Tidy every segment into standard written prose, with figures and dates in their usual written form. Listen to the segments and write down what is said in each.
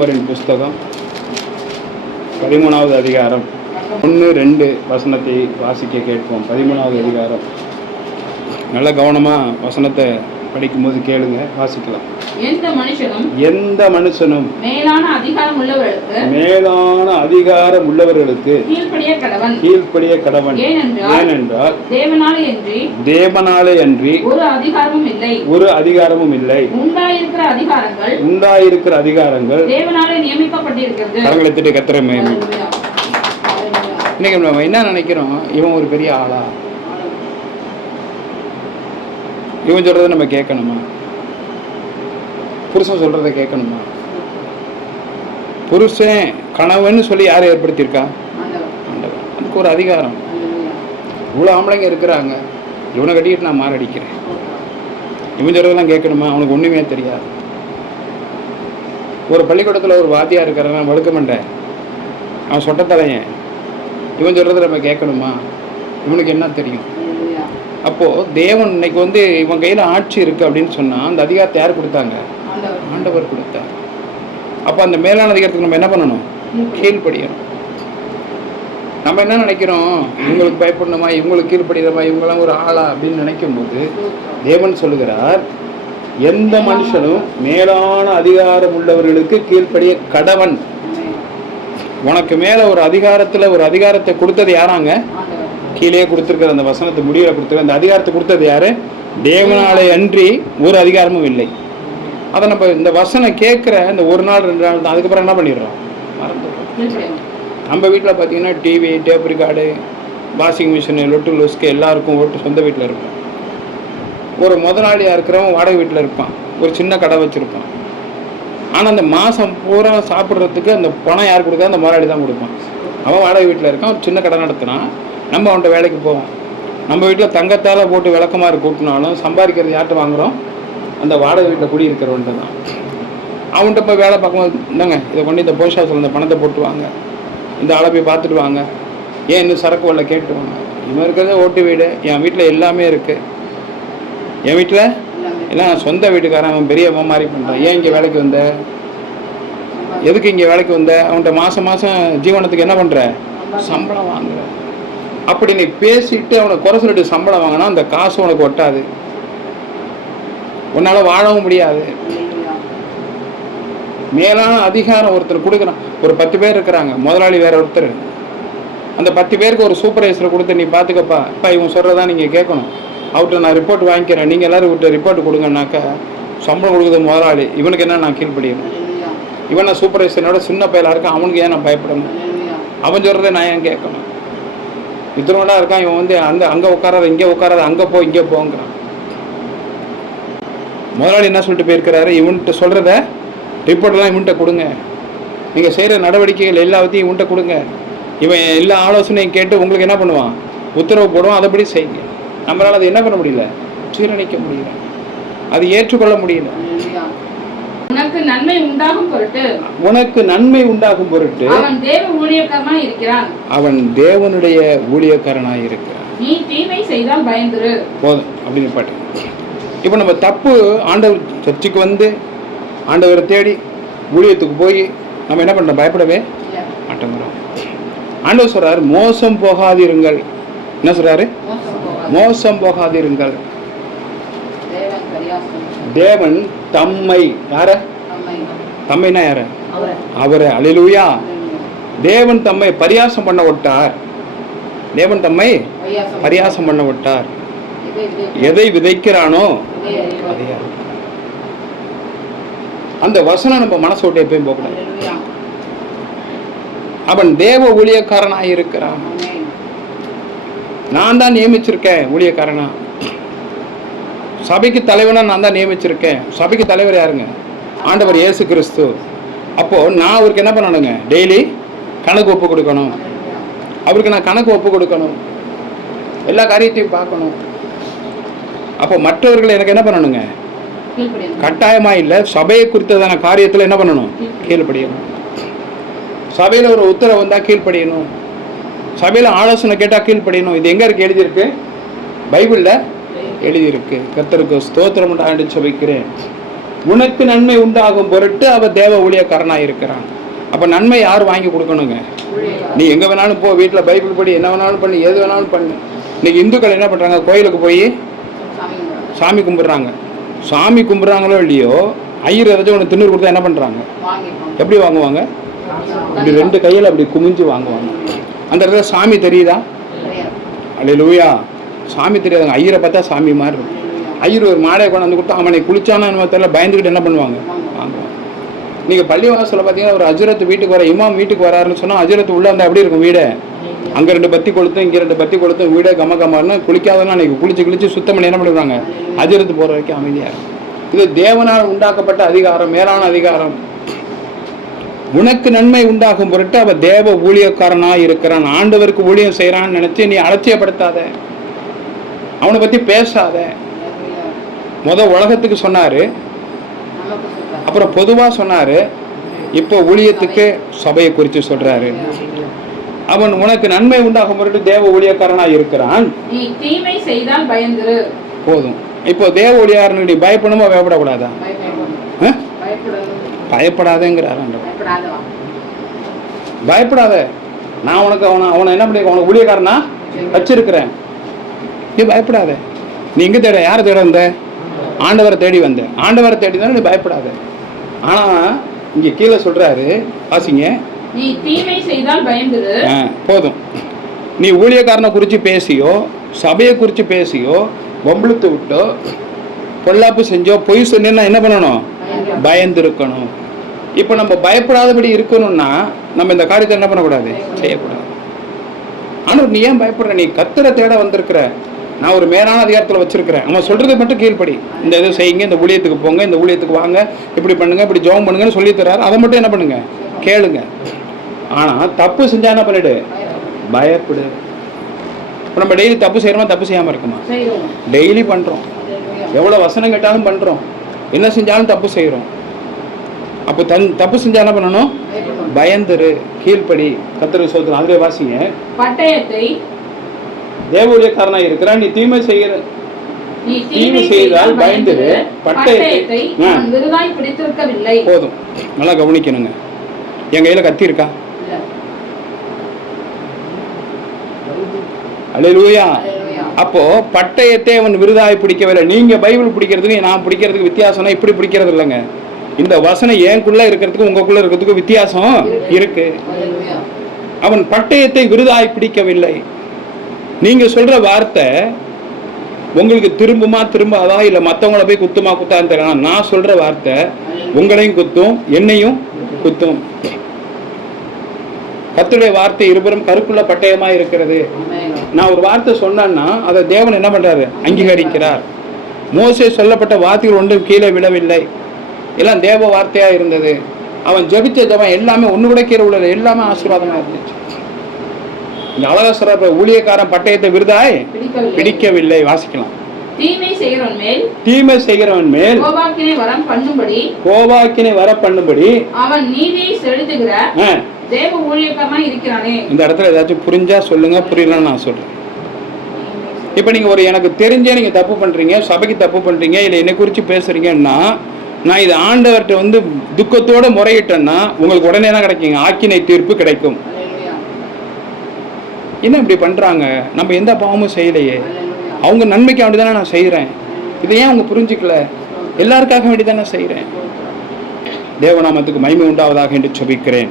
ரோமரின் புஸ்தகம் 13வது அதிகாரம் 1-2 வசனத்தை வாசிக்க கேட்போம். 13வது அதிகாரம். நல்ல கவனமாக வசனத்தை படிக்கும்போது கேளுங்க, வாசிக்கலாம். எந்த மனுஷனும் மேலான அதிகாரம் உள்ளவர்களுக்கு கீழ்ப்படிய கடவன். ஏனென்றால் தேவனாலே அன்றி ஒரு அதிகாரமும் இல்லை. உண்டாயிருக்கிற அதிகாரங்கள் தேவனாலே நியமிக்கப்பட்டிருக்கிறது. கரங்களை தட்டி கர்த்தரை மகிமைப்படுத்துவோம். இன்னைக்கு நம்ம என்ன நினைக்கிறோம்? இவன் ஒரு பெரிய ஆளா? இவன் சொல்றதை நம்ம கேட்கணுமா? புருஷன் சொல்றதை கேட்கணுமா? புருஷன் கணவன் சொல்லி யாரை ஏற்படுத்தியிருக்கா? அதுக்கு ஒரு அதிகாரம். இவ்வளோ ஆம்பளைங்க இருக்கிறாங்க, இவனை கட்டிக்கிட்டு நான் மாரடிக்கிறேன். இவன் சொல்றதெல்லாம் கேட்கணுமா? அவனுக்கு ஒன்றுமே தெரியாது. ஒரு பள்ளிக்கூடத்தில் ஒரு வாத்தியா இருக்கிறான், வழுக்க மாட்டேன், அவன் சொட்டத்தலையன். இவன் சொல்றதை நம்ம கேட்கணுமா? இவனுக்கு என்ன தெரியும்? அப்போது தேவன் இன்னைக்கு இவன் கையில் ஆட்சி இருக்குது அப்படின்னு சொன்னால் அந்த அதிகாரத்தை யார் கொடுத்தாங்க? ஆண்டவர் கொடுத்தார். அப்போ அந்த மேலான அதிகாரத்துக்கு நம்ம என்ன பண்ணணும்? கீழ்ப்படியணும். நம்ம என்ன நினைக்கிறோம்? இவங்களுக்கு பயப்படணுமா, இவங்களுக்கு கீழ்ப்படியணுமா, இவங்கெல்லாம் ஒரு ஆளா அப்படின்னு நினைக்கும் போது தேவன் சொல்லுகிறார், எந்த மனுஷனும் மேலான அதிகாரம் உள்ளவர்களுக்கு கீழ்ப்படிய கடவன். உனக்கு மேலே ஒரு அதிகாரத்தை கொடுத்தது யாராங்க? கீழே கொடுத்துருக்கிற அந்த வசனத்தை முடிவில் கொடுத்துருக்க அந்த அதிகாரத்தை கொடுத்தது யாரு? தேவனாலே அன்றி ஒரு அதிகாரமும் இல்லை. அதை நம்ம இந்த வசனம் கேட்குற இந்த ஒரு நாள் 2 நாள் தான், அதுக்கப்புறம் என்ன பண்ணிடுறோம்? மறந்துடுறோம். நம்ம வீட்டில் பார்த்தீங்கன்னா TV, tape record, washing machine, லொட்டு லொஸ்க்கு எல்லாருக்கும் ஓட்டு சொந்த வீட்டில் இருக்கும். ஒரு முதலாளியாக இருக்கிறவன் வாடகை வீட்டில் இருப்பான், ஒரு சின்ன கடை வச்சுருப்பான். ஆனால் அந்த மாதம் பூரா சாப்பிட்றதுக்கு அந்த பணம் யார் கொடுத்தா? அந்த முதலாளி தான் கொடுப்பான். அவன் வாடகை வீட்டில் இருக்கான், ஒரு சின்ன கடை நடத்துனான். நம்ம அவன்கிட்ட வேலைக்கு போவோம். நம்ம வீட்டில் தங்கத்தால் போட்டு விளக்கமாறு கூட்டினாலும் சம்பாதிக்கிறது யார்கிட்ட வாங்குகிறோம்? அந்த வாடகை வீட்டில் குடியிருக்கிறவன்ட்டு தான். அவன்கிட்ட போய் வேலை பார்க்கும்போது, இந்தாங்க இதை கொண்டு இந்த போஸ்ட் ஹவுஸில் இந்த பணத்தை போட்டு வாங்க, இந்த ஆளை போய் பார்த்துட்டு வாங்க, ஏன் இன்னும் சரக்கு வரல கேட்டு வாங்க. இவன் இருக்கிறதே ஓட்டு வீடு, என் வீட்டில் எல்லாமே இருக்குது. என் வீட்டில் எல்லாம் சொந்த வீட்டுக்காரன், அவன் பெரியவன் மாதிரி பண்ணுறான். ஏன் இங்கே வேலைக்கு வந்த? எதுக்கு இங்கே வேலைக்கு வந்த? அவன்கிட்ட மாதம் ஜீவனத்துக்கு என்ன பண்ணுற? சம்பளம் வாங்குற. அப்படி நீ பேசிட்டு அவனை குறை சொல்லிட்டு சம்பளம் வாங்கினா அந்த காசு உனக்கு ஒட்டாது, உன்னால வாழவும் முடியாது. மேலான அதிகாரம் ஒருத்தர் கொடுக்குறான். ஒரு 10 பேர் இருக்கிறாங்க, முதலாளி வேற ஒருத்தர். அந்த 10 பேருக்கு ஒரு சூப்பர்வைசரை கொடுத்து நீ பார்த்துக்கப்பா, இப்போ இவன் சொல்கிறதா நீங்கள் கேட்கணும், அவர்கிட்ட நான் ரிப்போர்ட் வாங்கிக்கிறேன், நீங்கள் எல்லோரும் விட்டு ரிப்போர்ட் கொடுங்கன்னாக்கா சம்பளம் கொடுக்குறது முதலாளி. இவனுக்கு என்ன நான் கீழ்ப்படியணும்? இவனை சூப்பர்வைசரோட சின்ன பையலாக இருக்கான், அவனுக்கு ஏன் நான் பயப்படணும்? அவன் சொல்கிறத நான் ஏன் கேட்கணும்? இத்தனோட இருக்கான், இவன் அங்கே உட்காராத, இங்கே உட்காராத, அங்கே போ இங்கே போங்கிறான். முதலாளி என்ன சொல்லிட்டு போயிருக்கிறாரு? இவன்கிட்ட சொல்கிறத ரிப்போர்ட்டெல்லாம் இவன்கிட்ட கொடுங்க, நீங்கள் செய்கிற நடவடிக்கைகள் எல்லாத்தையும் இவன்கிட்ட கொடுங்க. இவன் எல்லா ஆலோசனையும் கேட்டு உங்களுக்கு என்ன பண்ணுவான்? உத்தரவு போடுவான், அதைப்படி செய்யுங்க. நம்மளால் அதை என்ன பண்ண முடியல? சீரணிக்க முடியல, அது ஏற்றுக்கொள்ள முடியல. உனக்கு நன்மை உண்டாகும் பொருட்டு அவன் தேவனுடைய ஊழியக்காரனாய் இருக்கிறான். நீ தீமை செய்தால் பயந்துரு போதும் அப்படின்னு பாட்டு. இப்போ நம்ம தப்பு, ஆண்டவர் சர்ச்சுக்கு ஆண்டவரை தேடி ஊழியத்துக்கு போய் நம்ம என்ன பண்ணுறோம்? பயப்படவே மாட்டோங்கிறோம். ஆண்டவர் சொல்றாரு, மோசம் போகாதிருங்கள். என்ன சொல்றாரு? மோசம் போகாதிருங்கள். தேவன் தம்மை, யார? தம்மைனா யார? அவரை. அல்லேலூயா. தேவன் தம்மை பரியாசம் பண்ண விட்டார். தேவன் தம்மை பரியாசம் பண்ண விட்டார். எதை விதைக்கிறானோ அதை அந்த வசனம் நம்ம மனசு விட்டு எப்பயும் போகக்கூடாது. அவன் தேவ ஊழியக்காரனாக இருக்கிறான். நான் தான் நியமிச்சிருக்கேன் ஊழியக்காரனா. சபைக்கு தலைவனா நான் தான் நியமிச்சிருக்கேன். சபைக்கு தலைவர் யாருங்க? ஆண்டவர் இயேசு கிறிஸ்து. அப்போது நான் அவருக்கு என்ன பண்ணணுங்க? டெய்லி கணக்கு ஒப்பு கொடுக்கணும். அவருக்கு நான் கணக்கு ஒப்பு கொடுக்கணும், எல்லா காரியத்தையும் பார்க்கணும். அப்போ மற்றவர்களை எனக்கு என்ன பண்ணணுங்க? கட்டாயமாக இல்லை, சபையை குறித்ததான காரியத்தில் என்ன பண்ணணும்? கீழ்ப்படியணும். சபையில் ஒரு உத்தரவு வந்தால் கீழ்ப்படியணும். சபையில் ஆலோசனை கேட்டால் கீழ்ப்படியணும். இது எங்கே இருக்கு? எழுதியிருக்கு, பைபிளில் எழுதியிருக்கு. கர்த்தருக்கு ஸ்தோத்திரம் உண்டாக சொல்லிக்கிறேன். உனக்கு நன்மை உண்டாகும் பொருட்டு அவ தேவ ஊழியக்காரனாக இருக்கிறான். அப்போ நன்மை யார் வாங்கி கொடுக்கணுங்க? நீ எங்கே வேணாலும் போ, வீட்டில் பைபிள் படி, என்ன வேணாலும் பண்ணு, எது வேணாலும் பண்ணு. இன்னைக்கு இந்துக்கள் என்ன பண்ணுறாங்க? கோயிலுக்கு போய் சாமி கும்பிட்றாங்க. சாமி கும்பிட்றாங்களோ இல்லையோ, ஐயர் ஏதாச்சும் ஒன்று திண்ணூறு கொடுத்தா என்ன பண்ணுறாங்க? எப்படி வாங்குவாங்க? இப்படி 2 கையில் அப்படி குமிஞ்சு வாங்குவாங்க. அந்த இடத்துல சாமி தெரியுதா? அல்லேலூயா. சாமி தெரியாதுங்க. ஐயரை பார்த்தா சாமி மாதிரி இருக்கும். ஐயர் ஒரு மாலையை கொண்டாந்து கொடுத்தா அவனை குளிச்சானா என்ன தெரியல, பயந்துக்கிட்டு என்ன பண்ணுவாங்க? வாங்குவாங்க. நீங்கள் பள்ளிவாசலில் பார்த்தீங்கன்னா ஒரு அஜரத்து வீட்டுக்கு வர இமாம் வீட்டுக்கு வராருன்னு சொன்னால் அஜரத்து உள்ளே அந்த அப்படி இருக்கும் வீடை. அங்கே 2 பத்தி கொளுத்தும், இங்கே 2 பத்தி கொளுத்தும், வீடே கமன்னு குளிக்காதன்னா அன்றைக்கி குளிச்சு சுத்தம் பண்ணி என்ன பண்ணுறாங்க? அஜரத்து போகிற வரைக்கும் அமைதியாக இருக்கும். இது தேவனால் உண்டாக்கப்பட்ட அதிகாரம், மேலான அதிகாரம். உனக்கு நன்மை உண்டாகும் பொருட்டு அவ தேவ ஊழியக்காரனாக இருக்கிறான். ஆண்டவருக்கு ஊழியம் செய்கிறான்னு நினச்சி நீ அலட்சியப்படுத்தாத, அவனை பற்றி பேசாத. உலகத்துக்கு சொன்னார், அப்புறம் பொதுவாக சொன்னார், இப்போ ஊழியத்துக்கு சபையை குறித்து சொல்கிறாரு. அவன் உனக்கு நன்மை உண்டாகும் பொருட்டு தேவ ஊழியக்காரனாக இருக்கிறான். நீ தீமை செய்தால் பயந்துரு. போதும். இப்போ தேவ ஊழியக்காரனுக்கு நீ பயப்படணுமா பயப்படக்கூடாதா? பயப்படாதேங்கிறார். பயப்படாத, நான் உனக்கு அவனை என்ன பண்ணி உனக்கு ஊழியக்காரனா வச்சிருக்கிறேன். நீ பயப்படாத. நீ எங்கே தேட? யாரை தேட வந்த? ஆண்டவரை தேடி வந்த. ஆண்டவரை தேடி தானே நீ பயப்படாத. ஆனால் இங்கே கீழே சொல்கிறாரு, வாசிங்க. நீ தீமை செய்தால் பயந்துரு. போதும். நீ ஊழியக்காரனை குறித்து பேசியோ, சபையை குறித்து பேசியோ, வம்பிழுத்து விட்டோ, பொல்லாப்பு செஞ்சோ, பொய் சொன்னா என்ன பண்ணணும்? பயந்துருக்கணும். இப்போ நம்ம பயப்படாதபடி இருக்கணும்னா நம்ம இந்த காரியத்தை என்ன பண்ணக்கூடாது? செய்யக்கூடாது. ஆனால் நீ ஏன் பயப்படுற? நீ கர்த்தரை தேட வந்திருக்கிற. நான் ஒரு மேலான அதிகாரத்தில் வச்சிருக்கிறேன். அவன் சொல்றது மட்டும் கீழ்ப்படி. இந்த இதை செய்யுங்க, இந்த ஊழியத்துக்கு போங்க, இந்த ஊழியத்துக்கு வாங்க, இப்படி பண்ணுங்க, இப்படி ஜெபம் பண்ணுங்கன்னு சொல்லி தர்றாரு. அதை மட்டும் என்ன பண்ணுங்க? கேளுங்க. ஆனால் தப்பு செஞ்சா என்ன பண்ணிடு? பயப்படு. இப்போ நம்ம டெய்லி தப்பு செய்யறோமா? தப்பு செய்யாமல் இருக்குமா? டெய்லி பண்ணுறோம். எவ்வளோ வசனம் கேட்டாலும் பண்ணுறோம். என்ன செஞ்சாலும் தப்பு செய்கிறோம். அப்போ தப்பு செஞ்சா என்ன பண்ணணும்? பயந்துரு, கீழ்ப்படி. கர்த்தருக்கு ஸ்தோத்திரம். அதிலே வாசிங்க. பட்டயத்தை தேவ ஊழியக்காரனாக இருக்கிறான். நீ தீமை செய்தால் பயந்துரு, பட்டயத்தை விருதாய் பிடித்திருக்கவில்லை. போதும். நல்லா கவனிக்கணுங்க. என் கையில் கத்தி இருக்கா? அல்லேலூயா. அப்போ பட்டயத்தை அவன் விருதாய் பிடிக்கவில்லை. நீங்க பைபிள் பிடிக்கிறதுக்கு நான் பிடிக்கிறதுக்கு வித்தியாசம்னா இப்படி பிடிக்கிறது இல்லைங்க. இந்த வசனம் ஏன்குள்ள இருக்கிறதுக்கு உங்களுக்குள்ள இருக்கிறதுக்கு வித்தியாசம் இருக்கு. அவன் பட்டயத்தை விருதாய் பிடிக்கவில்லை. நீங்க சொல்ற வார்த்தை உங்களுக்கு திரும்பாதா இல்லை மற்றவங்கள போய் குத்தான்னு தெரியல. நான் சொல்ற வார்த்தை உங்களையும் குத்தும், என்னையும் குத்தும். கர்த்தருடைய வார்த்தை இருபுறம் கருக்குள்ள பட்டயமா இருக்கிறது. நான் ஒரு வார்த்தை சொன்னேன்னா அதை தேவன் என்ன பண்றாரு? அங்கீகரிக்கிறார். மோசே சொல்லப்பட்ட வார்த்தைகள் ஒன்றும் கீழே விழவில்லை, எல்லாம் தேவ வார்த்தையா இருந்தது. அவன் ஜபிச்ச ஜபம் எல்லாமே ஒன்று கூட கீழே உள்ளது, எல்லாமே ஆசீர்வாதமா இருந்துச்சு. இந்த அழகா சொல்ற ஊழியக்காரன் பட்டயத்தை விருதாய் பிடிக்கவில்லை. வாசிக்கலாம். தீமை செய்கிறவன் மேல் கோபாக்கினை வர பண்ணும்படி அவன் நீதியை செலுத்துகிற தேவ ஊழியக்காரனாய் இருக்கிறானே. இந்த இடத்துல ஏதாச்சும் புரிஞ்சா சொல்லுங்க, புரியலன்னு நான் சொல்றேன். இப்ப நீங்க எனக்கு தெரிஞ்சே நீங்க தப்பு பண்றீங்க, சபைக்கு தப்பு பண்றீங்க, இல்லை என்னை குறித்து பேசுறீங்கன்னா நான் இது ஆண்டவர்கிட்ட துக்கத்தோட முறையிட்டேன்னா உங்களுக்கு உடனே என்ன கிடைக்குங்க? ஆக்கினை தீர்ப்பு கிடைக்கும். என்ன இப்படி பண்றாங்க? நம்ம எந்த பாவமும் செய்யலையே, அவங்க நன்மைக்கு வேண்டிதானே நான் செய்கிறேன். இதை ஏன் அவங்க புரிஞ்சுக்கல? எல்லாருக்காக வேண்டிதானே செய்கிறேன். தேவநாமத்துக்கு மகிமை உண்டாவதாக என்று ஜெபிக்கிறேன்.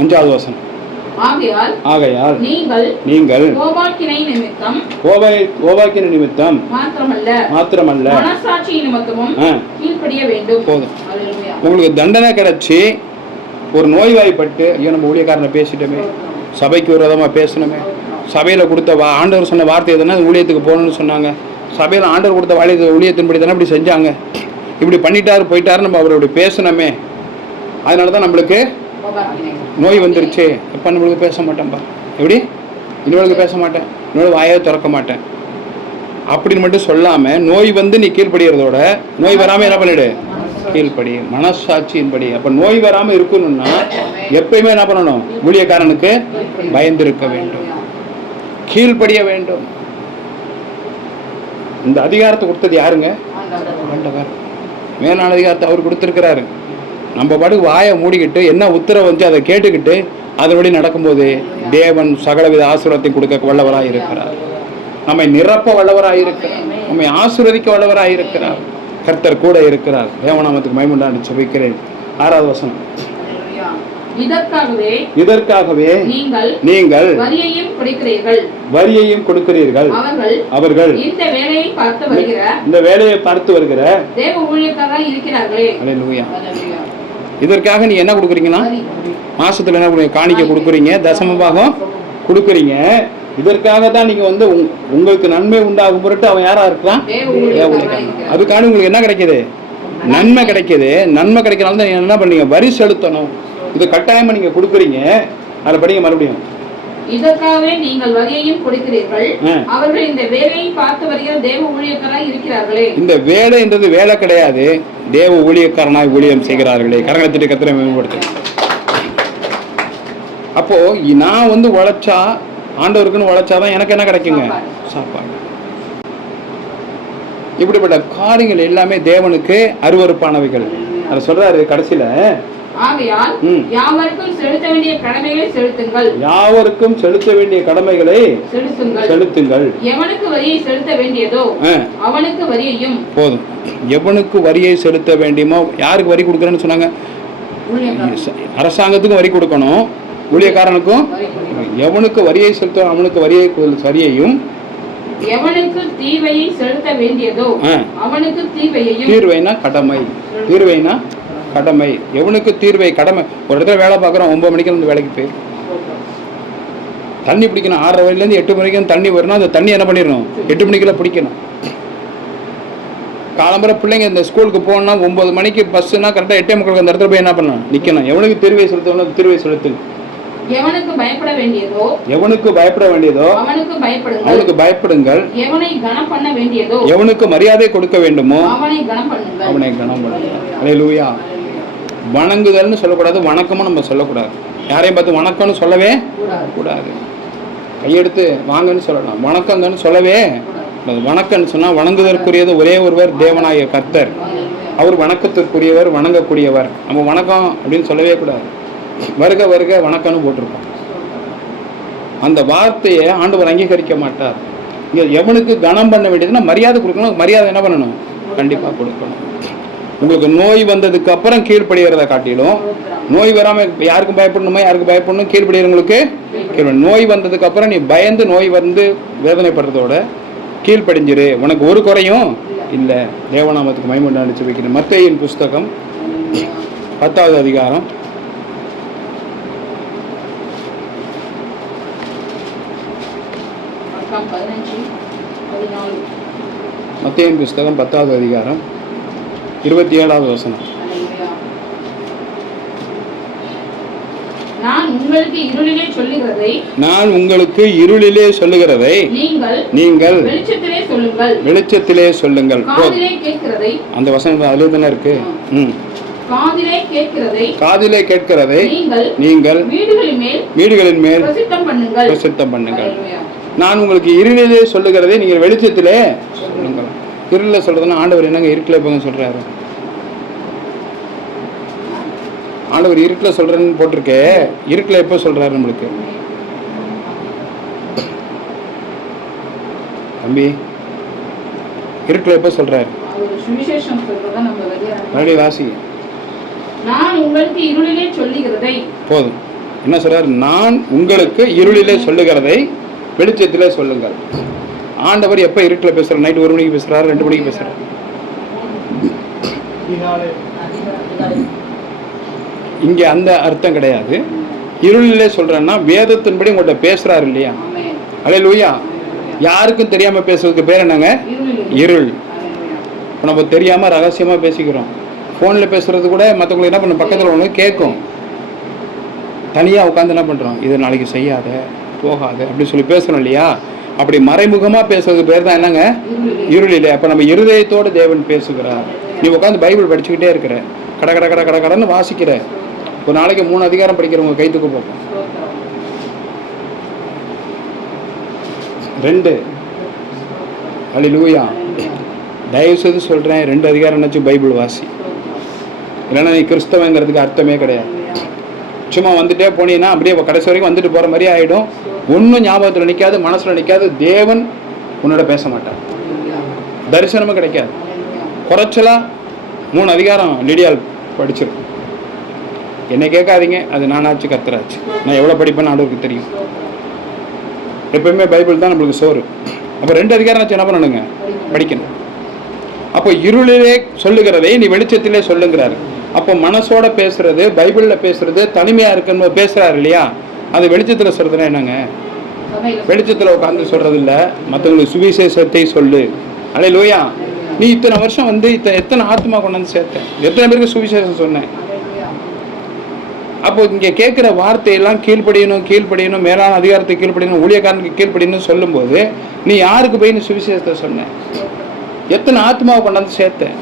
5வது வசனம். ஆகையால் நீங்கள் கோபாக்கினை நிமித்தம் மாத்திரமல்ல போதும். உங்களுக்கு தண்டனை கிடைச்சி ஒரு நோய்வாய்ப்பட்டு ஐயோ நம்ம ஊழியக்காரனை பேசிட்டோமே, சபைக்கு விரோதமாக பேசணுமே, சபையில் கொடுத்த ஆண்டவர் சொன்ன வார்த்தை எதுனா ஊழியத்துக்கு போகணும்னு சொன்னாங்க, சபையில் ஆண்டவர் கொடுத்த ஊழியத்தின்படி தானே இப்படி செஞ்சாங்க, இப்படி பண்ணிட்டாரு போயிட்டாரு, நம்ம அவருடைய பேசணுமே, அதனால தான் நம்மளுக்கு நோய் வந்துருச்சு. எப்போ நம்மளுக்கு பேச மாட்டேன்பா, எப்படி இன்னொருக்கு பேச மாட்டேன், இன்னொரு வாயை திறக்க மாட்டேன் அப்படின்னு மட்டும் சொல்லாமல் நோய் நீ கீழ்படுகிறதோட நோய் வராமல் என்ன பண்ணிடு? கீழ்படி, மனசாட்சியின்படி. அப்போ நோய் வராமல் இருக்கணும்னா எப்பயுமே என்ன பண்ணணும்? ஊழியக்காரனுக்கு பயந்திருக்க வேண்டும், கீழ்படிய வேண்டும். இந்த அதிகாரத்தை கொடுத்தது யாருங்க? ஆண்டவர். மேலான அதிகாரத்தை அவர் கொடுத்துருக்கிறாரு. நம்ம பாட்டுக்கு வாயை மூடிக்கிட்டு என்ன உத்தரவு வந்து அதை கேட்டுக்கிட்டு அதன்படி நடக்கும்போது தேவன் சகலவித ஆசீர்வாதத்தை கொடுக்க வல்லவராக இருக்கிறார். நம்மை நிரப்ப வல்லவராக இருக்கிறார். நம்மை ஆசீர்வதிக்க வல்லவராக இருக்கிறார். கர்த்தர் கூட இருக்கிறார். தேவநாமத்துக்கு மகிமை உண்டாகட்டும் சொல்லிக்கிறேன். 6வது வசனம். இதற்காகவே நீங்கள் வரியையும் கொடுக்கிறீர்கள். அவர்கள் இந்த வேலையை பார்த்து வருகிற தேவ ஊழியக்காரராய் இருக்கிறார்களே. அல்லேலூயா. இதற்காக நீ என்ன கொடுக்குறீங்கன்னா மாசத்துல என்ன காணிக்கை கொடுக்குறீங்க, தசம பாகம் கொடுக்குறீங்க. இதற்காக தான் நீங்க வந்து உங்களுக்கு நன்மை உண்டாகும் பொருட்டு அவன் யாரா இருக்கான்? அதுக்காக உங்களுக்கு என்ன கிடைக்குது? நன்மை கிடைக்குது. நன்மை கிடைக்கிறனால தான் என்ன பண்ணீங்க? வரி செலுத்தணும். இது கட்டாயமா நீங்க கொடுக்குறீங்க. அதை படிங்க மறுபடியும். இதற்காகவே நீங்கள் வரியையும் கொடுக்கிறீர்கள். அவர்கள் இந்த வேலையை பார்த்து வருகிற தேவ ஊழியக்காரராய் இருக்கிறார்களே. இந்த வேலைன்றது வேலை கிடையாது, தேவ ஊழியக்காரனாய் ஊழியம் செய்கிறார்களே. கரங்களை தட்டி கர்த்தரை மேம்படுத்து. அப்போ நான் வந்து உழைச்சா, ஆண்டவருக்குன்னு உழைச்சாதான் எனக்கு என்ன கிடைக்குங்க? சாப்பாடு. இப்படிப்பட்ட காரியங்கள் எல்லாமே தேவனுக்கு அருவருப்பானவைகள். அதை சொல்றாரு கடைசியில. ஆகையால் யாவருக்கும் செலுத்த வேண்டிய கடமைகளை செலுத்துங்கள். யாவருக்கும் செலுத்த வேண்டிய கடமைகளை செலுத்துங்கள். எவனுக்கு வரியை செலுத்த வேண்டியதோ அவனுக்கு வரியையும். போதும். எவனுக்கு வரியை செலுத்த வேண்டியமோ, யாருக்கு வரி கொடுக்கறேன்னு சொன்னாங்க? அரசாங்கத்துக்கும் வரி கொடுக்கணும், ஊழியக்காரனுக்கும். எவனுக்கு வரியை செலுத்த அவனுக்கு வரியையும், எவனுக்கு தீவையை செலுத்த வேண்டியதோ அவனுக்கு தீவையையும். தீர்வைனா கடமை. தீர்வைனா கடமை. எவனுக்கு தீர்வை கடமை. ஒரு இடத்துல வேலை பார்க்குறோம், 9 மணிக்கு வந்து வேலைக்கு போய் தண்ணி பிடிக்கணும். 6:30 மணிலேருந்து 8 மணிக்கு தண்ணி வரணும். அந்த தண்ணி என்ன பண்ணிடணும்? 8 மணிக்குள்ள பிடிக்கணும். காலம்பரை பிள்ளைங்க இந்த ஸ்கூலுக்கு போகணும்னா 9 மணிக்கு பஸ்ஸுனா கரெக்டாக 8:45 அந்த இடத்துல போய் என்ன பண்ணணும்? நிற்கணும். எவனுக்கு தீர்வை செலுத்தணும்? தீர்வை செலுத்து. எவனுக்கு பயப்பட வேண்டியதோ அவனுக்கு பயப்படுங்கள். எவனை கனம் பண்ண வேண்டியதோ எவனுக்கு மரியாதை கொடுக்க வேண்டுமோ அவனை கனம் பண்ணுங்கள். அல்லேலூயா. வணங்குதல்னு சொல்லக்கூடாது, வணக்கமும் நம்ம சொல்லக்கூடாது. யாரையும் பார்த்து வணக்கம்னு சொல்லவே கூடாது. கையெடுத்து வாங்கன்னு சொல்லலாம், வணக்கங்கன்னு சொல்லவே. வணக்கம்னு சொன்னா வணங்குதற்குரியது ஒரே ஒருவர், தேவனாய கர்த்தர். அவர் வணக்கத்திற்குரியவர், வணங்கக்கூடியவர். நம்ம வணக்கம் அப்படின்னு சொல்லவே கூடாது. வருக வருக வணக்கம்னு போட்டிருக்கோம். அந்த வார்த்தையை ஆண்டவர் அங்கீகரிக்க மாட்டார். இங்க எவனுக்கு கனம் பண்ண வேண்டியதுன்னா மரியாதை கொடுக்கணும். மரியாதை என்ன பண்ணணும்? கண்டிப்பா கொடுக்கணும். உங்களுக்கு நோய் வந்ததுக்கு அப்புறம் கீழ்ப்படுகிறத காட்டிலும், நோய் வராம யாருக்கும் பயப்படணுமா? யாருக்கு பயப்படணும்? கீழ்ப்படுகிறவங்களுக்கு நோய் வந்ததுக்கு அப்புறம் நீ பயந்து நோய் வந்து வேதனைப்படுறதோட கீழ்ப்படிஞ்சிரு, உனக்கு ஒரு குறையும் இல்லை. தேவநாமத்துக்கு மகிமை உண்டாகட்டும் வைக்கிறேன். மத்தேயின் புஸ்தகம் 10வது அதிகாரம் 10வது அதிகாரம் 27வது வசனம். நான் உங்களுக்கு இருளிலே சொல்லுகிறதை நீங்கள் வெளிச்சத்திலே சொல்லுங்கள். அந்த வசனம் அதிலே தானே இருக்கு. காதிலே கேட்கிறதை நீங்கள் வீடுகளின் மேல் பிரசித்தம் பண்ணுங்கள். நான் உங்களுக்கு இருளிலே சொல்லுகிறதை நீங்கள் வெளிச்சத்திலே சொல்லுங்கள். இருளில் சொல்றதுன்னா ஆண்டவர் என்னங்க இருட்டில் எப்போங்க சொல்றாரு? ஆண்டவர் இருட்டில் சொல்றேன்னு போட்டிருக்கே, இருட்டில் எப்போ சொல்றாரு நம்மளுக்கு? தம்பி, இருட்டில் எப்போ சொல்றாரு? மறுபடியும் வாசி. போதும். என்ன சொல்றாரு? நான் உங்களுக்கு இருளிலே சொல்லுகிறதை வெளிச்சத்திலே சொல்லுங்கள். ஆண்டவர் எப்ப இருட்டில் பேசுறாரு? நைட் 1 மணிக்கு பேசுறாரு, 2 மணிக்கு பேசுறாரு? இங்க அந்த அர்த்தம் கிடையாது. இருளிலே சொல்றேன்னா வேதத்தின்படி உங்கள்கிட்ட பேசுறாரு இல்லையா? அல்லேலூயா. யாருக்கும் தெரியாம பேசுறதுக்கு பேர் என்னங்க? இருள். இப்போ நம்ம தெரியாம ரகசியமா பேசிக்கிறோம். ஃபோன்ல பேசுறது கூட மற்றவங்களுக்கு என்ன பண்ணும்? பக்கத்தில் ஒன்று கேட்கும். தனியாக உட்காந்து என்ன பண்ணுறோம்? இது நாளைக்கு செய்யாத, போகாத அப்படி சொல்லி பேசுகிறோம் இல்லையா? அப்படி மறைமுகமாக பேசுறது பேர் தான் என்னங்க? இருளில். அப்போ நம்ம இருதயத்தோடு தேவன் பேசுகிறார். நீ உட்காந்து பைபிள் படிச்சுக்கிட்டே இருக்கிற, கடன்னு வாசிக்கிற. ஒரு நாளைக்கு 3 அதிகாரம் படிக்கிறவங்க கைத்துக்கு போகும். 2 அல்லேலூயா. தயவுசெய்து சொல்கிறேன், 2 அதிகாரம் நினச்சி பைபிள் வாசி. இல்லைன்னா நீ கிறிஸ்தவங்கிறதுக்கு அர்த்தமே கிடையாது. சும்மா வந்துட்டே போனீங்கன்னா அப்படியே கடைசி வரைக்கும் வந்துட்டு போகிற மாதிரி ஆகிடும். ஒன்றும் ஞாபகத்தில் நிற்காது, மனசில் நிற்காது. தேவன் உன்னோட பேச மாட்டார், தரிசனமும் கிடைக்காது. குறைச்சலாக 3 அதிகாரம் லிடியால் படிச்சிருக்கோம். என்னை கேட்காதீங்க, அது நானாச்சு கர்த்தராச்சு. நான் எவ்வளோ படிப்பேன்னு ஆண்டவருக்கு தெரியும். எப்பவுமே பைபிள் தான் நம்மளுக்கு சோறு. அப்போ 2 அதிகாரம் வச்சு என்ன பண்ணணுங்க? படிக்கணும். அப்போ இருளிலே சொல்லுகிறதை நீ வெளிச்சத்திலே சொல்லுங்கிறாரு. அப்போ மனசோட பேசுறது, பைபிளில் பேசுறது, தனிமையாக இருக்குன்னு பேசுகிறாரு இல்லையா? அது வெளிச்சத்தில் சொல்கிறதுனா என்னங்க? வெளிச்சத்தில் உட்காந்து சொல்கிறது இல்லை, மற்றவங்களுக்கு சுவிசேஷத்தை சொல்லு. அல்லேலூயா. நீ இத்தனை வருஷம் வந்து எத்தனை ஆத்மா கொண்டாந்து சேர்த்தேன், எத்தனை பேருக்கு சுவிசேஷம் சொன்னேன். அப்போ இங்கே கேட்குற வார்த்தையெல்லாம் கீழ்ப்படியணும், மேலான அதிகாரத்தை கீழ்ப்படியணும், ஊழியக்காரனுக்கு கீழ்ப்படியணும்னு சொல்லும்போது நீ யாருக்கு போய் நீ சுவிசேஷத்தை சொன்ன? எத்தனை ஆத்மாவை கொண்டாந்து சேர்த்தேன்?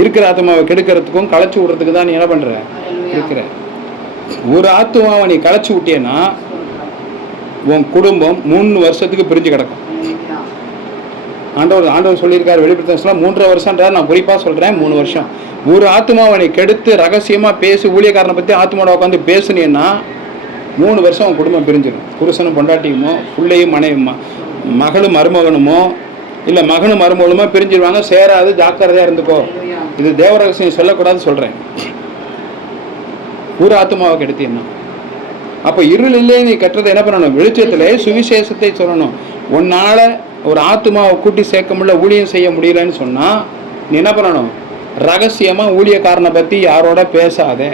இருக்கிற ஆத்மாவை கெடுக்கிறதுக்கும் களைச்சி விடுறதுக்கு தான் நீ என்ன பண்ணுற? இருக்கிற ஒரு ஆத்மாவை நீ களைச்சி விட்டியன்னா உன் குடும்பம் 3 வருஷத்துக்கு பிரிஞ்சு கிடக்கும். ஆண்டவர் சொல்லியிருக்காரு வெளிப்படுத்தலாம் 3.5 வருஷம்ன்றார். நான் குறிப்பாக சொல்கிறேன் 3 வருஷம். ஒரு ஆத்மாவை நீ கெடுத்து ரகசியமாக பேசி ஊழியக்காரனை பற்றி ஆத்மாவோட உட்காந்து பேசுனீன்னா 3 வருஷம் உன் குடும்பம் பிரிஞ்சிடும். புருஷனும் பொண்டாட்டியுமோ, பிள்ளையும் மனைவியுமா, மகளும் மருமகனுமோ, இல்லை மகனும் மருமகளுமோ பிரிஞ்சிடுவாங்க. சேராது, ஜாக்கிரதையாக இருந்துக்கோ. இது தேவ ரகசியம் சொல்லக்கூடாது சொல்கிறேன். ஒரு ஆத்மாவை கெடுத்தீங்கன்னா அப்போ இருளிலே நீ கட்டுறதை என்ன பண்ணணும்? வெளிச்சத்திலே சுவிசேஷத்தை சொல்லணும். உன்னால் ஒரு ஆத்மாவை கூட்டி சேர்க்க முடியல, ஊழியம் செய்ய முடியலன்னு சொன்னால் நீ என்ன பண்ணணும்? ரகசியமாக ஊழியக்காரனை பற்றி யாரோட பேசாதே.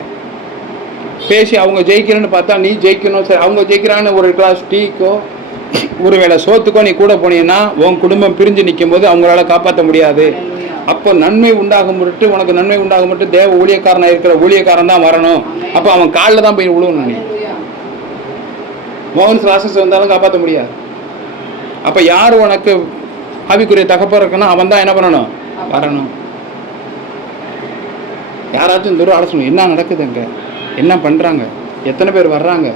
பேசி அவங்க ஜெயிக்கிறேன்னு பார்த்தா நீ ஜெயிக்கணும். சரி, அவங்க ஜெயிக்கிறான்னு ஒரு கிளாஸ் டீக்கோ ஒரு வேளை சோத்துக்கோ நீ கூட போனீங்கன்னா உன் குடும்பம் பிரிஞ்சு நிற்கும் போது அவங்களால காப்பாற்ற முடியாது. அப்போ நன்மை உண்டாகும் மட்டும், உனக்கு நன்மை உண்டாகும் மட்டும் தேவ ஊழியக்காரனாக இருக்கிற ஊழியக்காரன் தான் வரணும். அப்போ அவன் காலில் தான் போய் விழுவணும். நீ மோகன் கிளாஸஸ் வந்தாலும் காப்பாற்ற முடியாது. அப்போ யார் உனக்கு ஆவிக்குரிய தகப்பா இருக்குன்னா அவன் தான் என்ன பண்ணணும்? வரணும். யாராச்சும் தூரம் ஆலோசனை என்ன நடக்குதுங்க, என்ன பண்ணுறாங்க, எத்தனை பேர் வர்றாங்க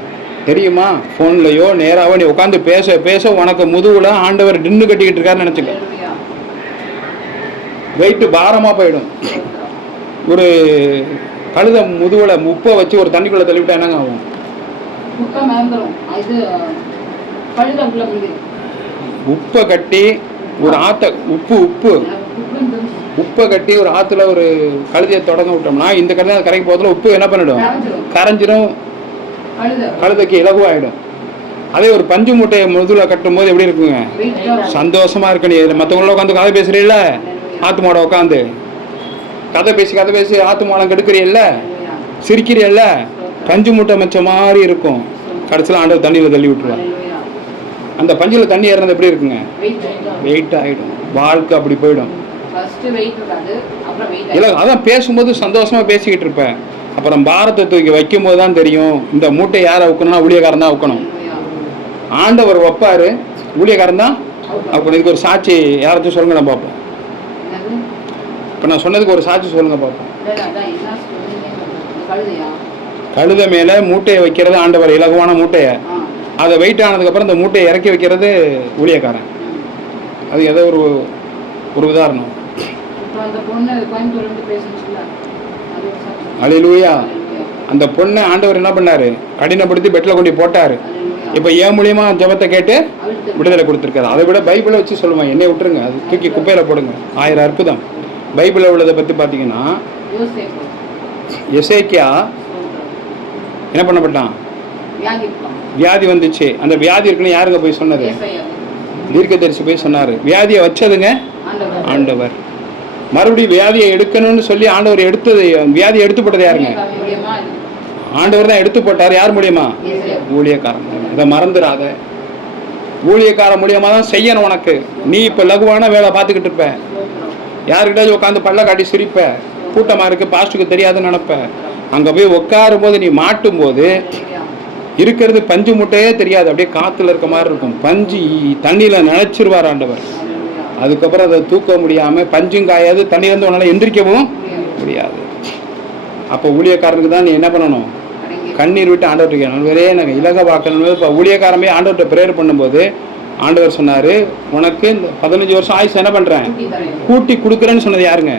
தெரியுமா? ஃபோன்லையோ நேராகவோ நீ உட்காந்து பேச பேச உனக்கு முதுகுல ஆண்டவர் டின்னு கட்டிக்கிட்டு இருக்காருன்னு நினச்சிக்க. வெயிட்டு பாரமாக போயிடும். ஒரு கழுத முதுகுல உப்பை வச்சு ஒரு தண்ணிக்குள்ளே தள்ளிவிட்டா என்னங்க ஆகும்? உப்பை கட்டி ஒரு உப்பை கட்டி ஒரு ஆற்றுல ஒரு கழுதையை தொடங்க விட்டோம்னா இந்த கழுதை கரைக்கு போகிறதுல உப்பு என்ன பண்ணிடும்? கரைஞ்சிடும். கழுதைக்கு இலகுவாயிடும். அதே ஒரு பஞ்சு மூட்டையை முதுகுல கட்டும் போது எப்படி இருக்குங்க? சந்தோஷமா இருக்கு. நீ மற்றவங்களோட உட்காந்து கதை பேசுறீல்ல, ஆத்துமாவோட உட்காந்து கதை பேசி ஆத்துமாவளம் கெடுக்கிறீல்ல, சிரிக்கிறீல்ல, பஞ்சு மூட்டை மச்ச மாதிரி இருக்கும். கடைசியில் ஆண்டவர் தண்ணியில் தள்ளி விட்டுருவார். அந்த பஞ்சில் தண்ணி ஏறினது எப்படி இருக்குங்க? வெயிட் ஆகிடும். வாழ்க்கை அப்படி போயிடும். இல்லை, அதான் பேசும்போது சந்தோஷமா பேசிக்கிட்டு இருப்பேன். அப்புறம் பாரத்தை தூக்கி வைக்கும் போது தான் தெரியும் இந்த மூட்டை யாரை வைக்கணும்னா ஊழியக்காரன் தான் வைக்கணும். ஆண்டவர் வைப்பாரு, ஊழியக்காரன் தான் வைக்கணும். இதுக்கு ஒரு சாட்சி யாராச்சும் சொல்லுங்க நான் பார்ப்போம். இப்போ நான் சொன்னதுக்கு ஒரு சாட்சி சொல்லுங்க பார்ப்போம். கழுதை மேலே மூட்டையை வைக்கிறது ஆண்டவர், இலகுவான மூட்டையை. அதை வெயிட் ஆனதுக்கப்புறம் இந்த மூட்டையை இறக்கி வைக்கிறது ஊழியக்காரன். அது ஏதோ ஒரு உதாரணம். அல்லேலூயா. அந்த பொண்ணை ஆண்டவர் என்ன பண்ணாரு? கடினப்படுத்தி பெட்டில் கொண்டு போட்டாரு. இப்போ ஏன் மூலியமா ஜெபத்தை கேட்டு விடுதலை கொடுத்துருக்காரு. அதை விட பைபிளை வச்சு சொல்லுவான், என்னை விட்டுருங்க, அது தூக்கி குப்பையில போடுங்க. 1000 அற்புதம் பைபிளில் உள்ளதை பற்றி பார்த்தீங்கன்னா, எசேக்கியா என்ன பண்ணப்பட்டான்? வியாதி வந்துச்சு. அந்த வியாதி இருக்குன்னு யாருங்க போய் சொன்னது? தீர்க்கதரிசி போய் சொன்னாரு. வியாதியை வச்சதுங்க ஆண்டவர். மறுபடியும் வியாதியை எடுக்கணும்னு சொல்லி ஆண்டவர் எடுத்தது, வியாதியை எடுத்து போட்டது யாருங்க? ஆண்டவர் தான் எடுத்து போட்டார். யார் மூலியமா? ஊழியக்காரன். இதை மறந்துடாத. ஊழியக்காரன் மூலியமா தான் செய்யணும் உனக்கு. நீ இப்போ லகுவான வேலை பார்த்துக்கிட்டு இருப்ப, யாருக்கிட்டாச்சும் உட்காந்து பல்ல காட்டி சிரிப்ப, கூட்டமாக இருக்கு பாஸ்ட்டுக்கு தெரியாதுன்னு நினைப்ப. அங்கே போய் உட்காரும் போது நீ மாட்டும் போது இருக்கிறது பஞ்சு மூட்டையே தெரியாது, அப்படியே காற்றுல இருக்க மாதிரி இருக்கும். பஞ்சு தண்ணியில் நினைச்சிருவார் ஆண்டவர். அதுக்கப்புறம் அதை தூக்க முடியாமல் பஞ்சும் காயாது, தண்ணியிலேருந்து உன்னால் எந்திரிக்கவும் முடியாது. அப்போ ஊழியக்காரனுக்கு தான் நீ என்ன பண்ணணும்? கண்ணீர் விட்டு ஆண்டவர்கிட்ட வேறே நாங்கள் இலக பார்க்கணும். இப்போ ஊழியக்காரமே ஆண்டவர்கிட்ட ப்ரேயர் பண்ணும்போது ஆண்டவர் சொன்னாரு, உனக்கு இந்த 15 வருஷம் ஆயுசு என்ன பண்றேன், கூட்டி கொடுக்குறேன்னு சொன்னது யாருங்க?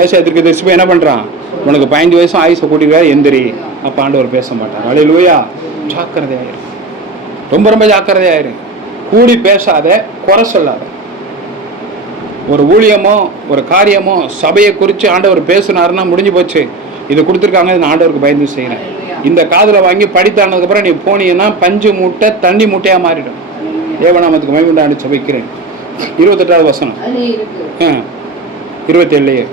ஏசாயா தீர்க்கதரிசி என்ன பண்றான், உனக்கு 15 வயசு ஆயுசை கூட்டிடுவார், எந்திரி. அப்ப ஆண்டவர் பேச மாட்டார். அல்லேலூயா. ஜாக்கிரதையாயிரு, ரொம்ப ரொம்ப ஜாக்கிரதையாயிரு. கூடி பேசாத, குறை சொல்லாத. ஒரு ஊழியமோ ஒரு காரியமோ சபையை குறித்து ஆண்டவர் பேசுனாருன்னா முடிஞ்சு போச்சு. இது கொடுத்துருக்காங்க, நான் ஆண்டவருக்கு பயந்து செய்கிறேன். இந்த காதில் வாங்கி படித்தானதுக்கப்புறம் நீ போனீங்கன்னா பஞ்சு மூட்டை தண்ணி மூட்டையாக மாறிடும். தேவநாமத்துக்கு மகிமை உண்டாக வைக்கிறேன். 28வது வசனம், 27.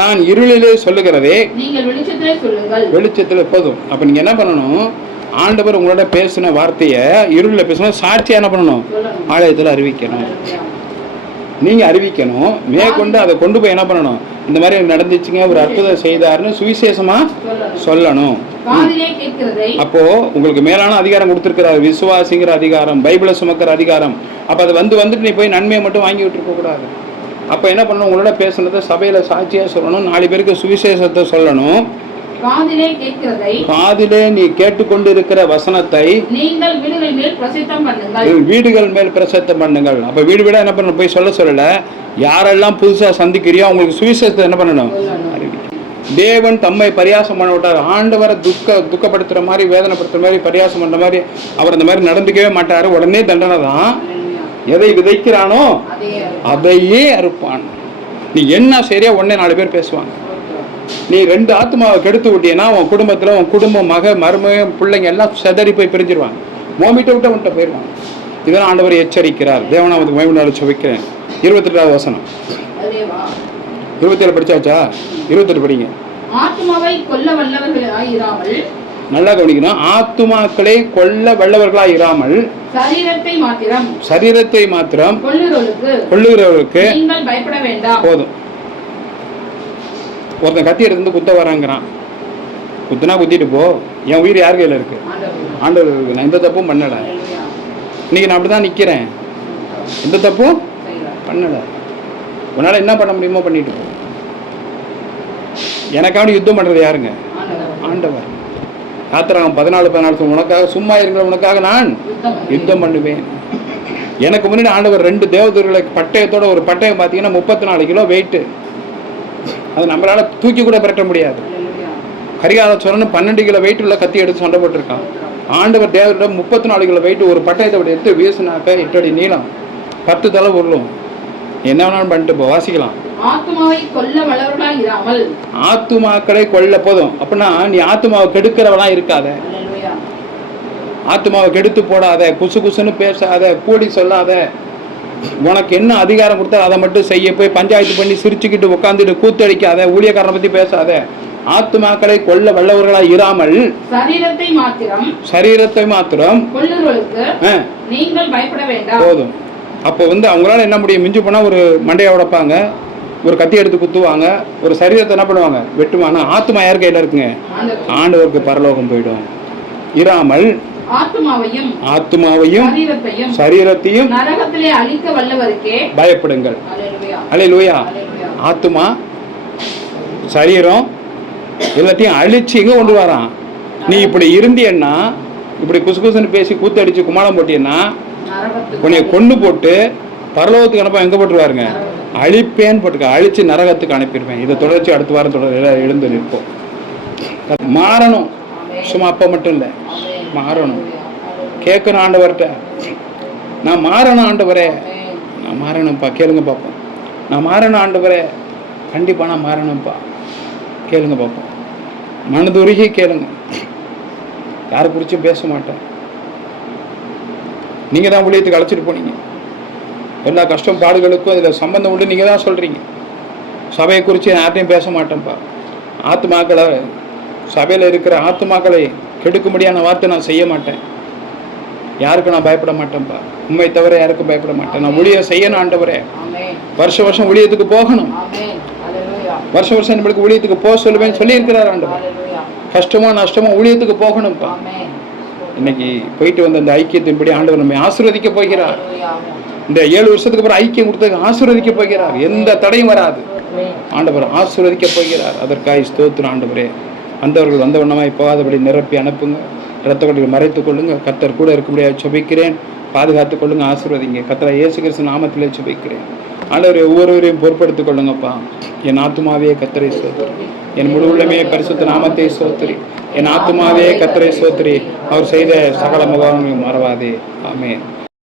நான் இருளிலே சொல்லுகிறதே வெளிச்சத்தில் போதும். அப்ப நீங்க என்ன பண்ணணும், ஆண்டவர் உங்களோட பேசின வார்த்தையை இருளில் பேசணும், சாட்சியா என்ன பண்ணணும், ஆலயத்தில் அறிவிக்கணும். நீங்க அறிவிக்கணும், மேற்கொண்டு அதை கொண்டு போய் என்ன பண்ணணும், இந்த மாதிரி நடந்துச்சுங்க, ஒரு அற்புதம் செய்தாருன்னு சுவிசேஷமா சொல்லணும். அப்போ உங்களுக்கு மேலான அதிகாரம் கொடுத்திருக்கிறார், விசுவாசிங்கிற அதிகாரம், பைபிளை சுமக்கிற அதிகாரம். அப்ப அதை வந்துட்டு நீ போய் நன்மையை மட்டும் வாங்கி விட்டுருக்க கூடாது. அப்ப என்ன பண்ணணும், உங்களோட பேசுனதை சபையில சாட்சியா சொல்லணும், 4 பேருக்கு சுவிசேஷத்தை சொல்லணும். காதிலே நீ கேட்டுக்கொண்டு இருக்கிற வசனத்தை நீங்கள் வீடுகள் மேல் பிரசித்தம் பண்ணுங்கள். அப்ப வீடு வீடா என்ன பண்ணணும், போய் சொல்லல. யாரெல்லாம் புதுசா சந்திக்கிறியோ அவங்களுக்கு சுவிசேஷத்தை என்ன பண்ணணும், தேவன் தம்மை பரியாசம் பண்ண விட்டார். ஆண்டவரை துக்கப்படுத்துற மாதிரி, வேதனைப்படுத்துற மாதிரி, பரியாசம் பண்ற மாதிரி அவர் அந்த மாதிரி நடந்துக்கவே மாட்டாரு. உடனே தண்டனை தான். எதை விதைக்கிறானோ அதையே அறுப்பான். நீ என்ன சரியா உடனே 4 பேர் பேசுவாங்க. நீ 2 ஆத்மாவை கெடுத்து விட்டீங்கன்னா உன் குடும்பத்துல உன் குடும்பம், மருமகன், பிள்ளைங்க எல்லாம் செதறி போய் பிரிஞ்சிருவாங்க. மோமிட்ட விட்ட போயிடுவாங்க. இதெல்லாம் ஆண்டவர் எச்சரிக்கிறார். தேவநாமத்துக்கு மகிமை உண்டாக சொல்லிக்கிறேன். 28வது வசனம், 27 படிச்சாச்சா? 28 படிங்க. ஆத்மாவை கொல்ல வல்லவர்களாயிராமல், நல்லா கவனிக்கணும், ஆத்துமாக்களை கொல்ல வல்லவர்களாய் இராமல் சரீரத்தை மாத்திரம் கொல்லுகிறவர்களுக்கு பயப்பட வேண்டாம். போதும். ஒருத்தன் கத்தி எடுத்து குத்த வராங்கிறான், குத்துனா குத்திட்டு போ, என் உயிர் யார் கையில இருக்கு, ஆண்டவர் இருக்கு. நான் எந்த தப்பும் பண்ணல. இன்னைக்கு நான் அப்படிதான் நிக்கிறேன், எந்த தப்பும் பண்ணல. உன்னால என்ன பண்ண முடியுமோ பண்ணிட்டு போ. எனக்காக யுத்தம் பண்றது யாருங்க? ஆண்டவர். யாத்திராகம் 14:14 உனக்காக சும்மா இருக்கிற உனக்காக நான் யுத்தம் பண்ணுவேன். எனக்கு முன்னாடி ஆண்டவர் 2 தேவதூர்களை பட்டயத்தோட, ஒரு பட்டயம் பார்த்தீங்கன்னா 34 கிலோ வெயிட். அது நம்மளால தூக்கி கூட பெறட்ட முடியாது. கரிகால சோழன் 12 கிலோ வெயிட் உள்ள கத்தி எடுத்து சண்டை போட்டிருக்கான். ஆண்டவர் தேவரிடம் 34 கிலோ வெயிட் ஒரு பட்டயத்தை அப்படி எடுத்து வீசினாக்க 8 அடி நீளம், 10 தலை உருளும். என்ன வேணாலும் பண்ணிட்டு போ. வாசிக்கலாம். ஆத்துமாக்களை கொல்ல போதும். அப்படின்னா நீ ஆத்துமாவை கெடுக்கிறவளா இருக்காத, ஆத்துமாவை கெடுத்து போடாத, குசு குசுன்னு பேசாத, கூடி சொல்லாத. உனக்கு என்ன அதிகாரம் கொடுத்தா அதை மட்டும் செய்ய. போய் பஞ்சாயத்து பண்ணி சிரிச்சுக்கிட்டு உட்காந்துட்டு கூத்தடிக்காத, ஊழியக்காரனை பத்தி பேசாத. ஆத்துமாக்களை கொல்ல வல்லவர்களாய் இராமல் சரீரத்தை மாத்திரம் போதும். அப்போ அவங்களால என்ன முடியும், மிஞ்சி போனா ஒரு மண்டையை உடைப்பாங்க, ஒரு கத்தி எடுத்து குத்துவாங்க, ஒரு சரீரத்தை என்ன பண்ணுவாங்க, வெட்டுவாங்க. ஆத்மா யார் கையில இருக்குங்க? ஆண்டவருக்கு பரலோகம் போயிடும். இராமல் ஆத்மாவையும் சரீரத்தையும் நரகத்திலே அழிக்க வல்லவருக்கே பயப்படுங்கள். அல்லேலூயா. ஆத்மா சரீரம் எல்லாத்தையும் அழிச்சு எங்க கொண்டு வரான். நீ இப்படி இருந்தியன்னா, இப்படி குசுகுசுன்னு பேசி கூத்தடிச்சு குமாரம் போட்டியன்னா, உன்னைய கொண்டு போட்டு பரலோகத்துக்கு அனுப்ப எங்க போட்டுருவாருங்க? அழிப்பேன்னு போட்டுக்க, அழிச்சு நரகத்துக்கு அனுப்பிடுவேன். இதை தொடர்ச்சி அடுத்த வாரம் தொடர் எழுந்து நிற்போம். மாறணும், சும்மா அப்ப மட்டும் இல்லை, மாறணும். கேட்கணும் ஆண்டவர்கிட்ட, நான் மாறணும் ஆண்டவரே, நான் மாறணும்ப்பா, கேளுங்க பார்ப்போம். நான் மாறணும் ஆண்டவரே, கண்டிப்பா நான் மாறணும்ப்பா, கேளுங்க பார்ப்போம். மனதுருகி கேளுங்க. யாரை குறிச்சும் பேச மாட்டேன். நீங்க தான் ஊழியத்துக்கு அழைச்சிட்டு போனீங்க. எல்லா கஷ்டம் பாடுகளுக்கும் அதில் சம்பந்தம் உண்டு. நீங்கள் தான் சொல்கிறீங்க. சபையை குறித்து யார்ட்டையும் பேச மாட்டேன்ப்பா. ஆத்மாக்களை, சபையில் இருக்கிற ஆத்மாக்களை கெடுக்கும்படியான வார்த்தை நான் செய்ய மாட்டேன். யாருக்கும் நான் பயப்பட மாட்டேன்ப்பா. உண்மை தவிர யாருக்கும் பயப்பட மாட்டேன். நான் ஊழியம் செய்யணும் ஆண்டவரே. வருஷம் ஊழியத்துக்கு போகணும். வருஷம் நம்மளுக்கு ஊழியத்துக்கு போக சொல்லுவேன்னு சொல்லி இருக்கிறார் ஆண்டவர். கஷ்டமோ நஷ்டமோ ஊழியத்துக்கு போகணும்ப்பா. இன்னைக்கு போயிட்டு வந்த அந்த ஐக்கியத்தின்படி ஆண்டவர் நம்மை ஆசீர்வதிக்க போகிறார். இந்த 7 வருஷத்துக்கு அப்புறம் ஐக்கியம் கொடுத்து ஆசீர்வதிக்க போகிறார். எந்த தடையும் வராது. ஆண்டவர் ஆசீர்வதிக்க போகிறார். அதற்காக ஸ்தோத்திரம் ஆண்டவரே. வந்தவர்கள் வந்த வண்ணமாய் போகாதபடி நிரப்பி அனுப்புங்க. இரத்த கொடியில் மறைத்துக் கொள்ளுங்க. கர்த்தர் கூட இருக்க முடியாது சுபிக்கிறேன். பாதுகாத்துக் கொள்ளுங்க, ஆசீர்வதிங்க. கர்த்தர் இயேசு கிறிஸ்து நாமத்திலே சுபிக்கிறேன். ஆண்டவரே, ஒவ்வொருவரையும் பொறுப்படுத்திக் கொள்ளுங்கப்பா. என் ஆத்துமாவே கர்த்தரை ஸ்தோத்திரி, என் முழு உள்ளமே பரிசுத்த நாமத்தை ஸ்தோத்திரி. என் ஆத்துமாவே கர்த்தரை ஸ்தோத்திரி, அவர் செய்த சகல முகாமையும் மறவாதே. ஆமென்.